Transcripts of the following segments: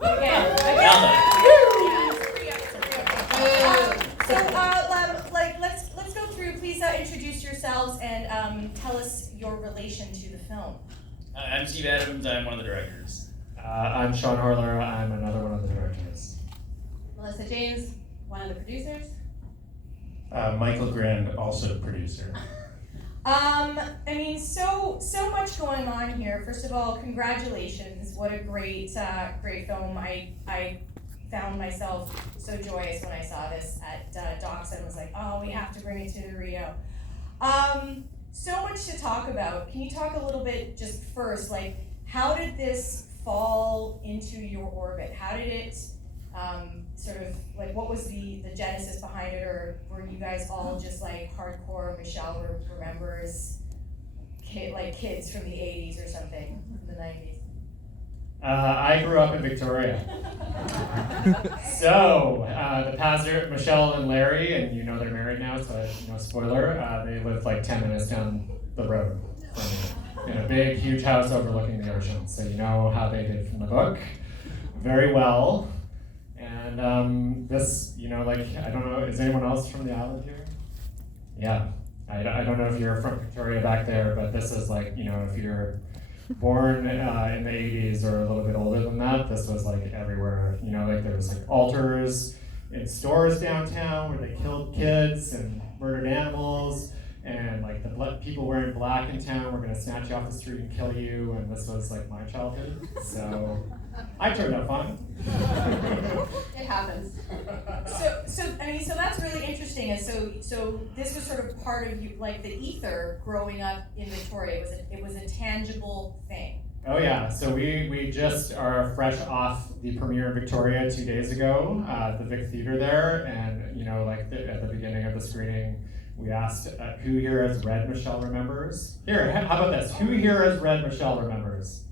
Again. Let's go through. Please introduce yourselves and tell us your relation to the film. I'm Steve Adams. I'm one of the directors. I'm Sean Horler. I'm another one of the directors. Melissa James, one of the producers. Michael Grand, also producer. I mean, so much going on here. First of all, congratulations! What a great film. I found myself so joyous when I saw this at Docs and was like, oh, we have to bring it to Rio. So much to talk about. Can you talk a little bit just first, like, how did this fall into your orbit? How did it sort of, like, what was the genesis behind it, or were you guys all just like hardcore Michelle remembers kids from the 80s or something, from the 90s? I grew up in Victoria. So, the pastor, Michelle and Larry, and you know they're married now, so no spoiler, they lived like 10 minutes down the road from me, in a big, huge house overlooking the ocean. So you know how they did from the book very well. And this, you know, like, I don't know, is anyone else from the island here? Yeah, I don't know if you're from Victoria back there, but this is like, you know, if you're born in the 80s or a little bit older than that, this was like everywhere. You know, like there was like altars in stores downtown where they killed kids and murdered animals, and like the people wearing black in town were gonna snatch you off the street and kill you, and this was like my childhood. So I turned out fine. It happens. So that's really interesting. And so this was sort of part of you, like the ether growing up in Victoria. It was a tangible thing. Oh yeah, so we just are fresh off the premiere in Victoria 2 days ago at the Vic Theatre there, and you know, like at the beginning of the screening, we asked who here has read Michelle Remembers? Here, how about this? Who here has read Michelle Remembers?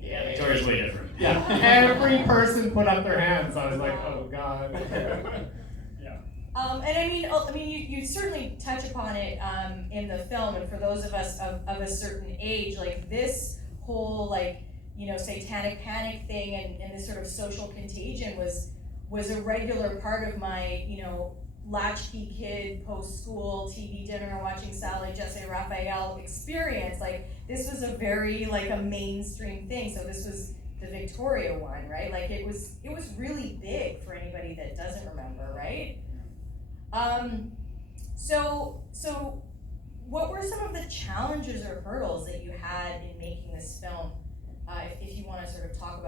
Yeah, Victoria's way different. Yeah, every person put up their hands. I was like, oh God. Yeah. And I mean, you certainly touch upon it in the film, and for those of us of a certain age, like this whole, like, you know, satanic panic thing and this sort of social contagion was a regular part of my, you know, latchkey kid post-school TV dinner watching Sally Jesse Raphael experience. Like, this was a very, like, a mainstream thing. So this was the Victoria one, right? Like, it was really big for anybody that doesn't remember, right? So what were some of the challenges or hurdles that you had in making this film? If you want to sort of talk about